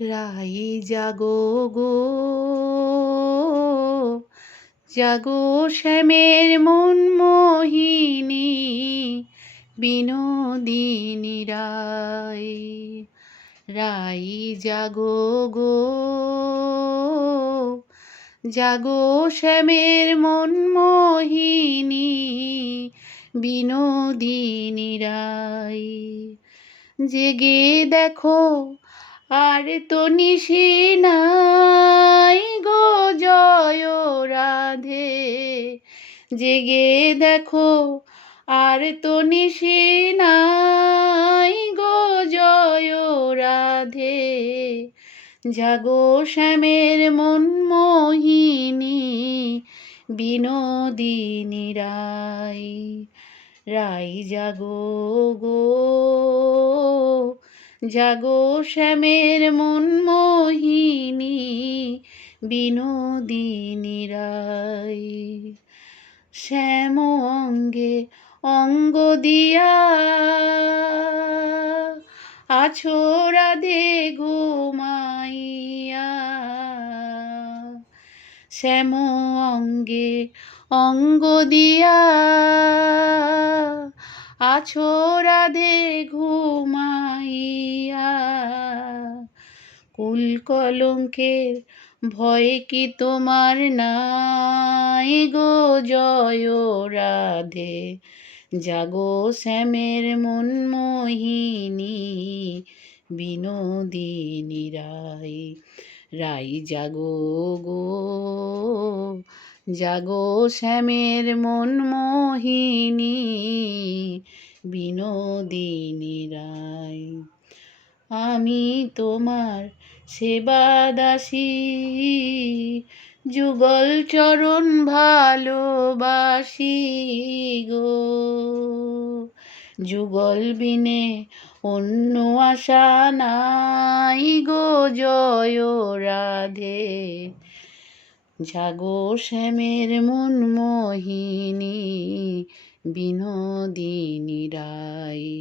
রাই জাগো গো। জাগো শ্যামের মন মোহিনী, বিনোদিনী রাই রাই জাগো গো। জাগো শ্যামের মন মোহিনী, বিনোদিনী রাই জেগে দেখো আর তো নিশি নাই গো জয় রাধে। জেগে দেখো, আর তো নিশি নাই গো জয় রাধে। জাগো শ্যামের মন মোহিনী বিনোদিনী রাই রাই জাগো গো। জাগো শ্যামের মন মোহিনী বিনোদিনী রায় শ্যাম অঙ্গে অঙ্গ দিয়া আছো রাধে শ্যাম অঙ্গে অঙ্গ দিয়া আছো রাধে ঘুমাইয়া কুল কলঙ্কের ভয় কি তোমার নাই গো জয় রাধে? জাগো শ্যামের মন মোহিনী, বিনোদিনী রাই রাই জাগো গো, জাগো শ্যামের মন মোহিনী, বিনোদিনী রাই আমি তোমার সেবা দাসী, যুগল চরণ ভালোবাসি গো। যুগল বিনে অন্য আশা নাই গো, জয় রাধে। জাগো শ্যামের মন মোহিনী, বিনোদিনী রাই